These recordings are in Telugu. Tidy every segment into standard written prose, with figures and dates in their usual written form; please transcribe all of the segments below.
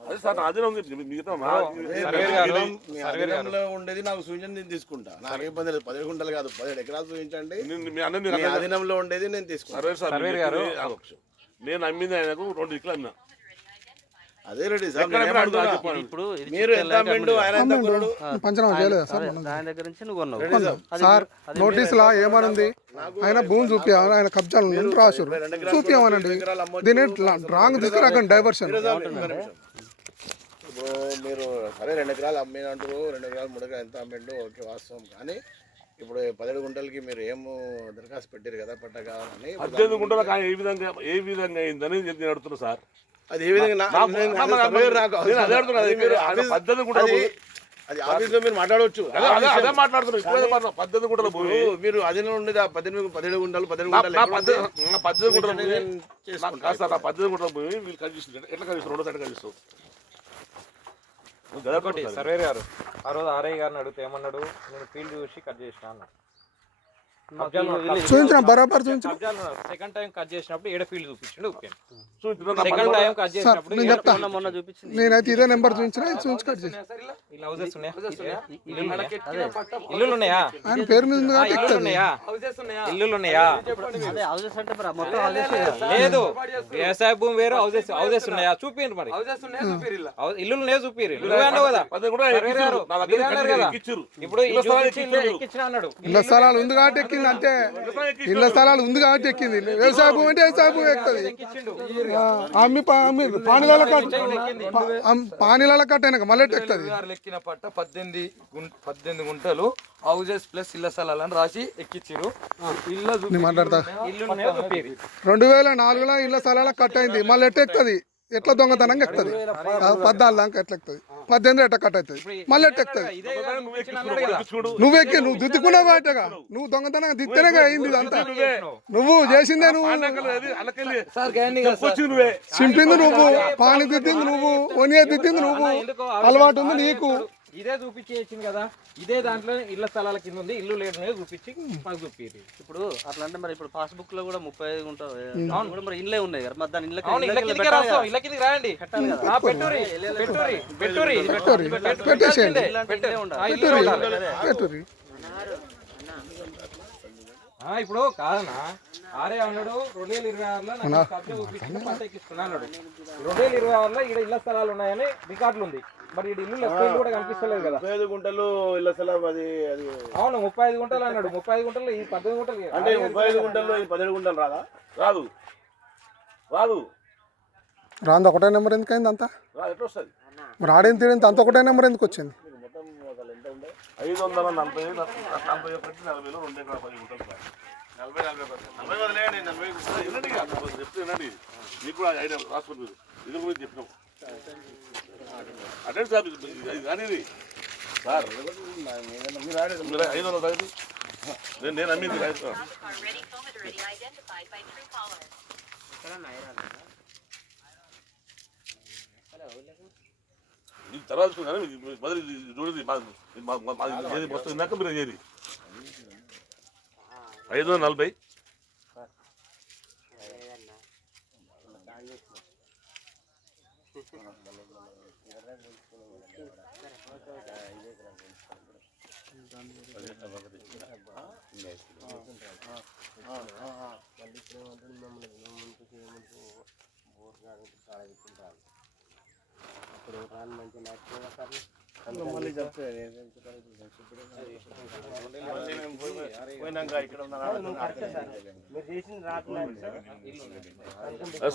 అదే సార్ అదే ఉంది మిగతా ఉండేది నాకు సూచన నేను తీసుకుంటా, నాకు ఇబ్బంది లేదు. 17 గుంటలు కాదు 17 ఎకరాలు చూపించండి, మీ ఆధీనంలో ఉండేది నేను తీసుకుంటా. నేను అమ్మింది ఆయనకు 2 దిక్కులు అన్నా. అదే రెడ్డి సార్, ఇప్పుడు మీరు ఎంత అమ్మిండు ఆయన ఎంత కొన్నాడు పంచనామా చేయలేదు సార్ ఆయన దగ్గర నుంచి నువ్వు కొన్నావు సార్. నోటీసులా ఏమనుంది, ఆయన భూమి చూపి ఆయన కబ్జాలు ఉంది రాసురు చూపించమనండి. దీని రాంగ్ తీసుకురాకండి డైవర్షన్. ఇప్పుడు మీరు సరే 2 ఎకరాలు అమ్మినంటారు, 2 ఎకరాలు 3 ఎకరాలు ఎంత అమ్మిండు ఓకే వాస్తవం. కానీ ఇప్పుడు 17 గుంటలకి మీరు ఏమో దరఖాస్తు పెట్టారు కదా పట్ట కావాలని. 18 గుంటలకు ఏ విధంగా అయిందని నేను అడుగుతున్నా సార్. అది ఏ విధంగా అది ఆఫీస్ లో మీరు మాట్లాడవచ్చు. అదే మాట్లాడుతున్నారు 18 గుంటల భూమి మీరు అధీనంలో ఉండేది 17 గుంటలు 18 గుంటలు 18 గుంటల భూమి సార్. 18 గుంటల భూమి వీళ్ళు కలిగిస్తారు. ఎట్లా కలిగిస్తారు? 2 సైడ్ కలిగిస్తారు. సర్వేర్ గారు ఆ రోజు ఆర్ఐ గారిని అడిగితే ఏమన్నాడు, నేను ఫీల్డ్ చూసి కట్ చేసిన అన్నాడు. చూపించిన బరాబర్ చూపించిన. సెకండ్ టైం కట్ చేసినప్పుడు ఏడ ఫీల్డ్ చూపించండి. సెకండ్ టైం కట్ చేసినప్పుడు నేనైతే ఇదే నెంబర్ చూపించిన చూపించి కట్ చేసిన. ఇల్లులు ఉన్నాయా? ఆయన పేరు మీద ఉంది కాబట్టి ఇల్లులు ఉన్నాయా? లేదు, వ్యవసాయ భూమి వేరు, హౌసెస్ ఉన్నాయా? చూపించండి మరి. ఇల్లులు ఉన్నాయో చూపిరు. ఇప్పుడు ఎక్కించిన అన్నాడు. ఇళ్ల స్థలాలు ఉంది కాబట్టి ఎక్కింది అంతే. ఇళ్ల స్థలాలు ఉంది కాబట్టి ఎక్కింది. వ్యవసాయ భూమి అంటే వ్యవసాయ భూమి ఎక్కుతుంది. అమ్మి పానీల కట్ట అయినాక మళ్ళీ ఎక్కుతుంది. ఎక్కిన పట్ట 18 గుంటలు హౌజెస్ ప్లస్ ఇళ్ల స్థలాలని రాసి ఎక్కించారు. మాట్లాడతా 2004లో ఇళ్ల స్థలాల కట్ అయింది. మళ్ళీ ఎట్ట ఎక్కుతుంది? ఎట్లా దొంగతనంగా ఎక్కుతుంది? 14 దాకా ఎట్లా ఎక్కుతుంది? 18 ఎట్లా కట్ అవుతుంది? మళ్ళీ ఎట్ట ఎక్కుతుంది? నువ్వెక్కి నువ్వు దిద్దుకున్నావు బయటగా. నువ్వు దొంగతనంగా దిత్తేనే అయింది ఇదంతా. నువ్వు చేసిందే, నువ్వు చింపింది నువ్వు, పాని దిద్దింది నువ్వు, ఒనియే దిద్దింది నువ్వు. అలవాటు ఉంది నీకు. ఇదే చూపించి కదా, ఇదే దాంట్లో ఇళ్ల స్థలాల కింద ఉంది, ఇల్లు లేదని చూపించి మాకు చూపించి. ఇప్పుడు అట్లా అంటే మరి ఇప్పుడు పాస్బుక్ లో కూడా 35 ఉంటాయి మరి ఇళ్ళే ఉన్నాయి కదా, మరి దాని ఇళ్ళ కిందకి రాయండి. ఇప్పుడు కాదన్నా, ఆరే అన్నాడు 2026లో నాకు కబ్జా చూపించి పంట ఎక్కిస్తున్నా అన్నాడు. 2026లో ఇక్కడ ఇళ్ల స్థలాలు ఉన్నాయని రికార్డులు ఉంది. మరి ఇల్లు కూడా కనిపిస్తలేదు కదా. 35 గుంటలు ఇళ్ల స్థలం అది. అవును 35 గుంటలు అన్నాడు. 35 గుంటలు ఈ 18 గుంటలు అంటే 35 గుంటల్లో ఈ 17 గుంటలు రాదు. రాంది ఒకటే నెంబర్ ఎందుకు అయింది అంతా? ఎట్లా వస్తుంది మరి ఆడేం తీరింది అంత ఒకటే నెంబర్ ఎందుకు వచ్చింది? 540 40 40 2 ఎకరాల 10 గుంటలు 40 చెప్తే మీకు కూడా ఐడియా రాసుకుంటారు. ఇది కూడా చెప్పినాం అటెండ్ సార్. కానీ సార్ 500 నేను అమ్మింది ఇది తర్వాత మొదలు చూడేది మొత్తం తిన్నాక మీరు ఏది 540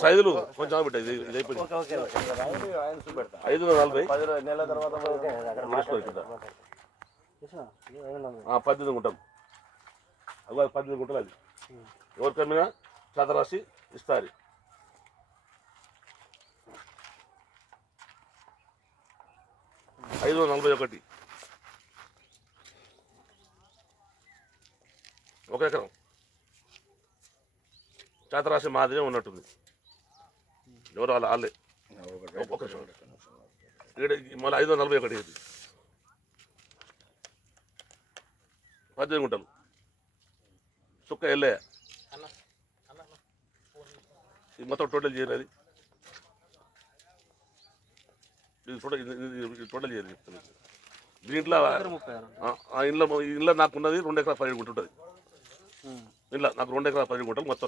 సైజులు కొంచెం పెట్టా ఇది అయిపోయింది. 540 నెల తర్వాత 18 గుంటలు. అది 18 గుంటలు. అది ఎవరికమ్మినా చద రాసి ఇస్తారు. ఐదు 41 1 ఎకరం చేతరాశి మాదిరే ఉన్నట్టుంది. ఎవరు వాళ్ళే ఒక మళ్ళీ 541 ఇది 18 గుంటలు సుక్క వెళ్ళే మొత్తం టోటల్ చేయలేదు. టోటల్ చేయాలి చెప్తాను. దీంట్లో 36. ఇంట్లో నాకున్నది 2 ఎకరాల 15 గుంటలు ఉంటుంది. ఇంట్లో నాకు 2 ఎకరాల 15 గుంటలు మొత్తం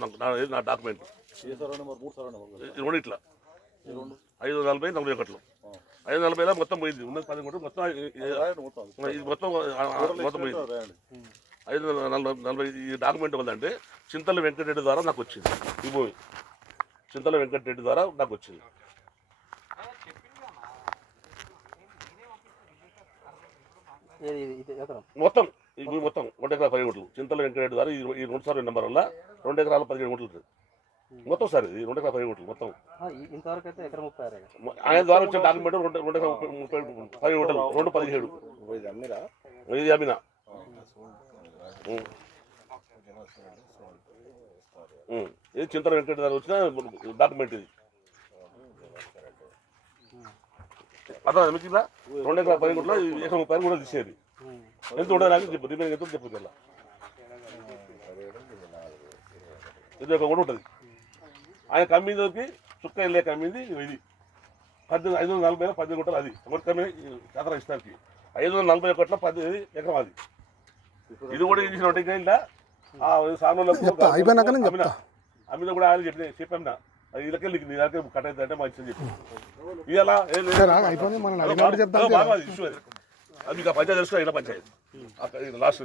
నా డాక్యుమెంట్ రెండిట్లా 540 41 540 మొత్తం పోయింది. ఉన్నది 10 గుంటలు మొత్తం ఇది మొత్తం పోయింది. 540 ఈ డాక్యుమెంట్ ఉందంటే చింతల వెంకటరెడ్డి ద్వారా నాకు వచ్చింది. ఈ భూమి చింతల వెంకటరెడ్డి ద్వారా నాకు వచ్చింది. మొత్తం ఈ భూమి మొత్తం 2 ఎకరాల 15 గుంటలు చింతల వెంకటరెడ్డి ద్వారా ఈ 2 సార్లు నెంబర్ వల్ల 2 ఎకరాల 15 గుంటలు మొత్తం సార్. ఇది 2 ఎకరాల 15 గుంటలు మొత్తం ఇంతవరకు అయితే ఎకరం 36. ఆయన ద్వారా వచ్చిన డాక్యుమెంట్ 2 ఎకరాల 30 గుంటలు 217 ఇది అమ్మినా. ఇది చింతల వెంకటరెడ్డి ద్వారా వచ్చిన డాక్యుమెంట్ ఇది. అర్థం మీకు ఇలా 2 ఎకరాల 15 గుంటలు ఎకరం 30 కూడా తీసేది. ఎంత ఉండదు నాకు చెప్పు. రిమైనింగ్ ఎంత చెప్పు. ఇలా ఇది ఒక కూడా ఉంటుంది. ఆయన కమ్మిందికి చుక్క వెళ్ళే కమ్మింది ఇది 540 10 గుంటలు. అది ఒకటి కమ్మి చదరా ఇస్తానికి 541 10 ఎకరం అది. ఇది కూడా ఇచ్చిన ఒకటి ఇలా అమ్మిన కూడా ఆయన చెప్పామినా అది ఇళ్ళకెళ్ళి నీ దగ్గర కట్ అవుతుందంటే మంచిది చెప్పి ఇలా బాగా ఇష్యూ అది. అది మీకు పంచాయతీ తెలుసుకో. ఇలా పంచాయతీ లాస్ట్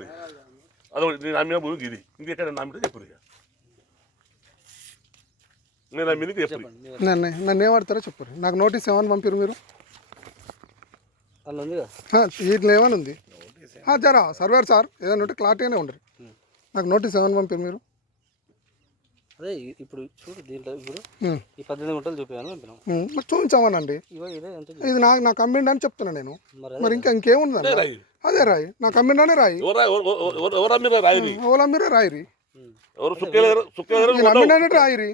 అదో నేను అమ్మిన భూమికి ఇది ఇంకెక్కడ నమ్మితే చెప్పు. ఇక నేను అమ్మింది చెప్పు. నన్ను ఏమడతారో చెప్పరు. నాకు నోటీస్ ఏమని పంపారు మీరు? వీటిలో ఏమని ఉంది జరా సర్వేర్ సార్ ఏదైనా ఉంటే క్లారిటీగానే ఉండరు. నాకు నోటీస్ ఏమని పంపారు మీరు? అదే ఇప్పుడు చూడు దీంట్లో ఇప్పుడు ఈ 18 గుంటలు చూపించాను పంపినాం. మరి చూపించామనండి. ఇది నాకు అమ్మిండి అని చెప్తున్నా నేను. మరి ఇంకేముంది? అదే రాయి నాకు అమ్మిండనే రాయి. ఓలమ్మిరే రాయిరి అమ్మిండనే రాయిరి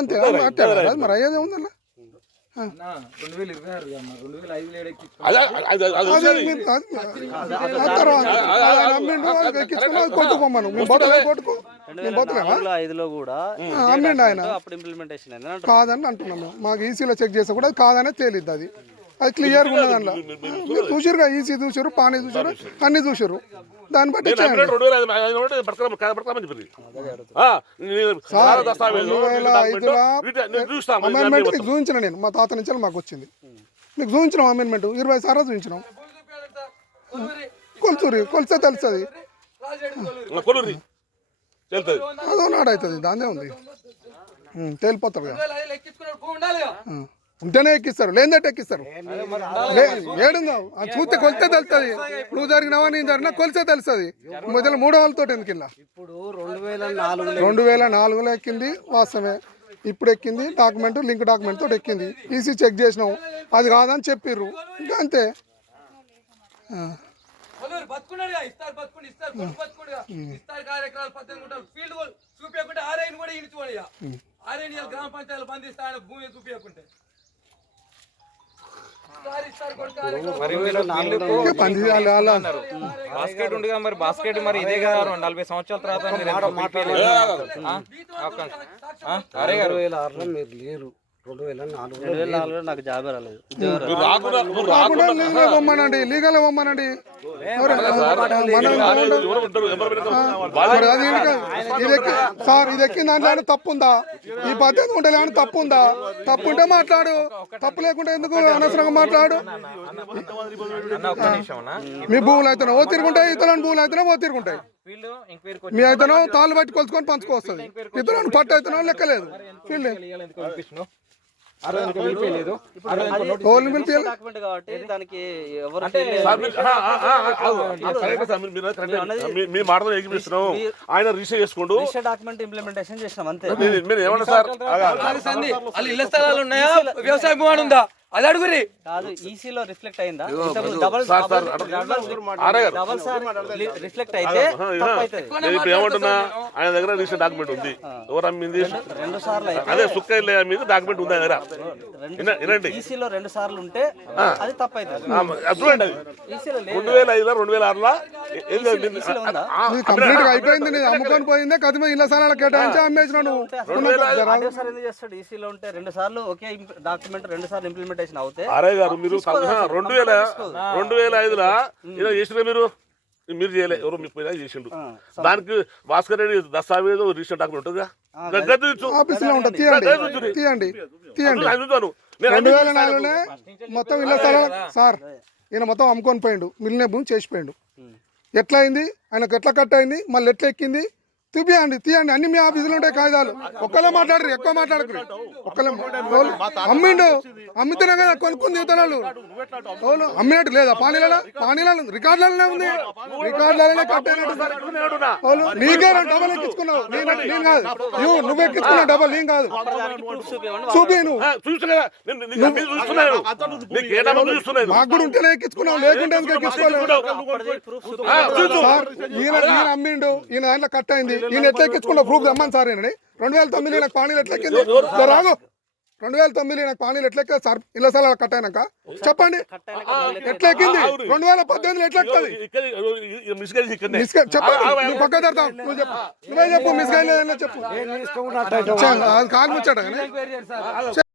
అంతే. మరి అయ్యేది ఉందల్లా. కొట్టుకోమను కాదని అంటున్నాము. మాకు ఈసీలో చెక్ చేస్తే కూడా కాదనే తేలిద్ది. అది క్లియర్గా ఉన్నది. అందులో మీరు చూసారుగా ఈసీ చూసారు, పానీ చూసారు, అన్ని చూసారు. దాన్ని బట్టి 2005లో అమెండ్మెంట్ మీకు చూపించిన నేను. మా తాత నుంచి మాకు వచ్చింది. మీకు చూపించినాం అమెండ్మెంట్ 20 సార్లు చూపించినాం. కొలిస్తే తెలుస్తుంది. అదో నాడు అవుతుంది. దాన్నే ఉంది తేలిపోతారు. ఉంటేనే ఎక్కిస్తారు, లేదంటే ఎక్కిస్తారు. ఏడుందో అది చూస్తే కొలితే తెలుస్తుంది. నువ్వు జరిగినావా నేను జరిగినా కొలితే తెలుస్తుంది. మొదలు 3 వాళ్ళతో ఎందుకు ఇలా 2004లో ఎక్కింది వాస్తవమే. ఇప్పుడు ఎక్కింది డాక్యుమెంట్ లింక్ డాక్యుమెంట్ తోటి ఎక్కింది. ఈసీ చెక్ చేసినాం అది కాదని చెప్పిర్రు. ఇంకా అంతే. బాస్కెట్ ఉండగా మరి బాస్కెట్ మరి ఇదే కదా 40 సంవత్సరాల తర్వాత 2004లో నాకు జాబ్ రాలేదు. పొమ్మనండి లీగల్ పొమ్మనండి. సార్ ఇది ఎక్కిన దాంట్లో తప్పుందా? ఈ 18 గుంటలు ఏమైనా తప్పుందా? తప్పుంటే మాట్లాడు, తప్పు లేకుండా ఎందుకు అనవసరంగా మాట్లాడు. మీ భూములు అయితేనే ఓ తిరుగుంటాయి, ఇతరుల భూములు అయితేనే ఓ తిరుగుంటాయి. మీ అయితేనో తాళ్ళు బట్టి కొలుచుకొని పంచుకొస్తుంది. ఇతరులను పట్టు అయితేనో లెక్కలేదు. ఫీల్డ్ మీ మాటలు ఎగిపిస్తున్నాం. ఆయన రిజిస్టర్ చేసుకోండు. డాక్యుమెంట్ ఇంప్లిమెంటేషన్ చేసినాం అంతే. మీరు ఏమన్నా సార్ ఇళ్ల స్థలాలు ఉన్నాయా, వ్యవసాయ భూమి ఉందా, అది అడుగురి. కాదు ఈసీలో రిఫ్లెక్ట్ అయిందా డబల్ రిఫ్లెక్ట్ అయితే తప్పైతది. నేను ఇప్పుడు ఏమంటున్నా, ఆయన దగ్గర రీసెంట్ డాక్యుమెంట్ ఉంది. ఎవరు అమ్మింది? 2 సార్లు అయితే అదే సుక్కయ్య మీద డాక్యుమెంట్ ఉంది ఆయన దగ్గర. వినండి, ఈసీలో 2 సార్లు ఉంటే అది తప్పైతది. అది చూడండి. అది ఈసీలో 2005 2006 కంప్లీట్ గా అయిపోయింది. నేను అమ్ముకొని పోయిందే కదిమే ఇళ్ళ స్థలాల కేటాయించి అమ్మేసినాను. సార్ ఎందుకు చేస్తాడు? ఈసీలో ఉంటే 2 సార్లు ఒకే డాక్యుమెంట్ 2 సార్లు ఇంప్లిమెంటేషన్ అవుతే ఆర్ఐ గారు మీరు 2005లో ఇలా చేసిన మీరు చేయలే, ఎవరు మీకు పోయినా చేసిండు. దానికి భాస్కర్ రెడ్డి దస్తావేజ్ రీసెంట్ డాక్యుమెంట్ ఉంటుందిగా. ఆఫీసులో ఉంటుంది. తీయండి. 2004లోనే మొత్తం ఇళ్ళ స్థలాలు సార్ ఈయన మొత్తం అమ్ముకొని పోయిండు. మిగిలిన భూమి చేసిపోయిండు. ఎట్లా అయింది? ఆయనకు ఎట్లా కట్ అయింది? మళ్ళీ ఎట్లా ఎక్కింది? తీయండి. అన్ని మీ ఆఫీసులో ఉంటాయి కాగితాలు. ఒక్కలే మాట్లాడరు, ఎక్కువ మాట్లాడరు. ఒక్కలే అమ్మిండు. అమ్మితేనే కదా కొనుక్కుంది యువతలు. అమ్మినట్టు లేదా? పానీలలో రికార్డులలోనే ఉంది. రికార్డులలోనే కట్ అయినట్టు. నీకే డబల్ ఎక్కించుకున్నావు. నేను కాదు, నువ్వు ఎక్కించుకున్నావు డబల్. నేను కాదు. చూపి నువ్వు మాకు కూడా ఉంటేనే ఎక్కించుకున్నావు, లేకుంటే ఎందుకు ఎక్కించుకోలేదు? సార్ ఈయన అమ్మిండు, ఈయన దాంట్లో కట్ అయింది. ఈయన ఎట్లా ఎక్కించుకున్నావు? ప్రూఫ్ రమ్మని సార్. 2009 నాకు పానీలు ఎట్లా ఎక్కింది? రాగు 2009 నాకు పానీలు ఎట్లా ఎక్కింది సార్? ఇళ్ళ స్థలాలు కట్ అయినాక చెప్పండి ఎట్లా ఎక్కింది? 2018 ఎట్లా ఎక్కుతుంది? చెప్పండి. నువ్వు పక్క తరతావు. నువ్వే చెప్పు. మిస్గైడ్ లేదన్నా చెప్పు. కాలు ముచ్చాడు.